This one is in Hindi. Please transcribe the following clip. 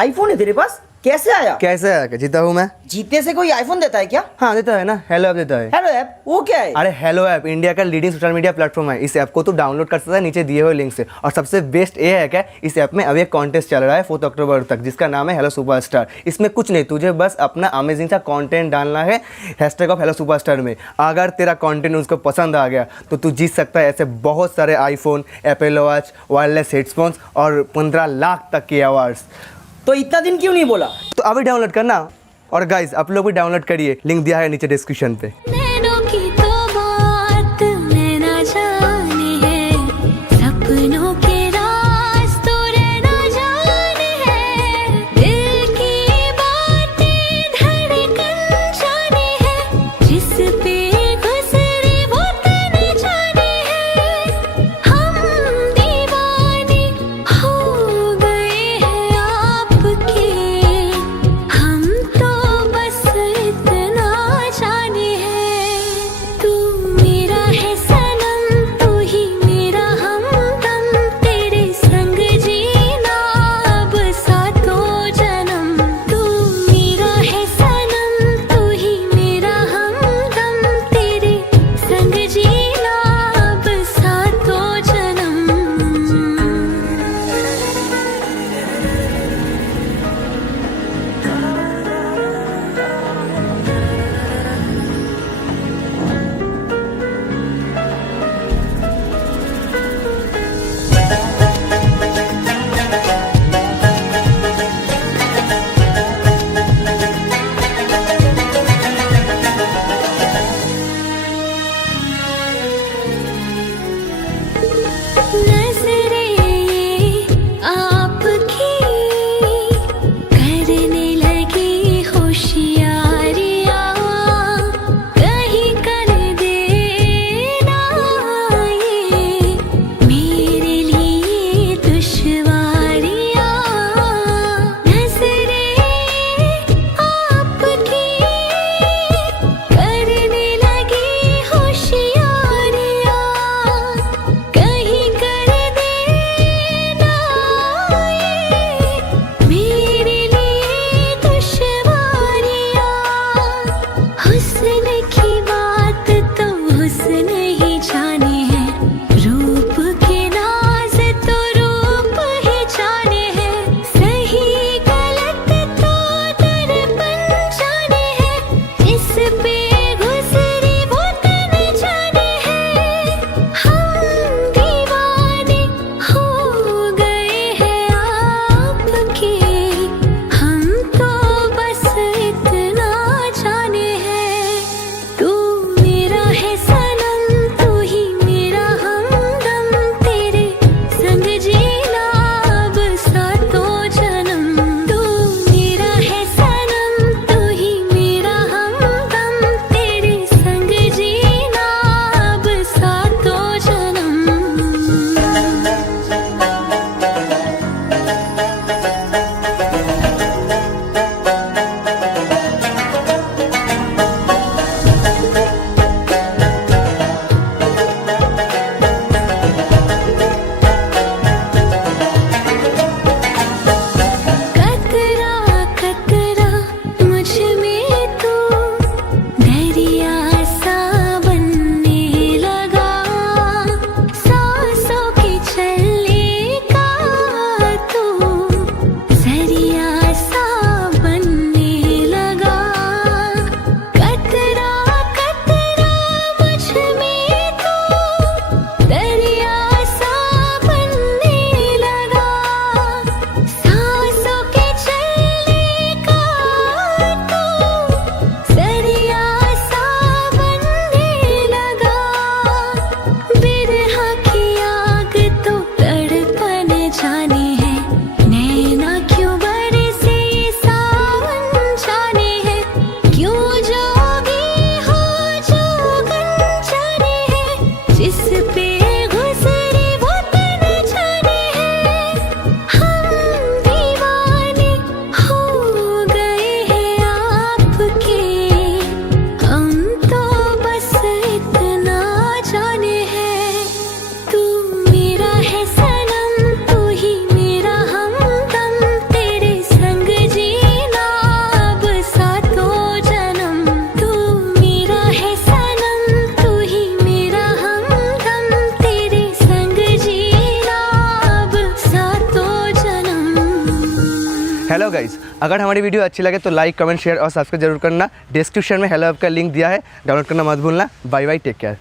आईफोन है तेरे पास? कैसे आया? कैसे आया? जीता हूँ मैं। जीतने से कोई आईफोन देता है क्या? हाँ देता है ना, हेलो ऐप देता है। हेलो ऐप वो क्या है? अरे हेलो ऐप इंडिया का लीडिंग सोशल मीडिया प्लेटफॉर्म है। इस ऐप को तू डाउनलोड कर सकता है नीचे दिए हुए लिंक से। और सबसे बेस्ट ये है क्या, इस ऐप में अभी एक कॉन्टेस्ट चल रहा है 4 अक्टूबर तक, जिसका नाम है हेलो सुपरस्टार। इसमें कुछ नहीं, तुझे बस अपना अमेजिंग सा कंटेंट डालना है हैशटैग ऑफ हेलो सुपरस्टार में। अगर तेरा कंटेंट उसको पसंद आ गया तो तू जीत सकता है ऐसे बहुत सारे iPhone, Apple watch, wireless headphones और 15 लाख तक के अवार्ड्स। तो इतना दिन क्यों नहीं बोला? तो अभी डाउनलोड करना। और गाइज आप लोग भी डाउनलोड करिए, लिंक दिया है नीचे डिस्क्रिप्शन पे। हेलो गाइस, अगर हमारी वीडियो अच्छी लगे तो लाइक, कमेंट, शेयर और सब्सक्राइब जरूर करना। डिस्क्रिप्शन में हेलो ऐप का लिंक दिया है, डाउनलोड करना मत भूलना। Bye bye, take care.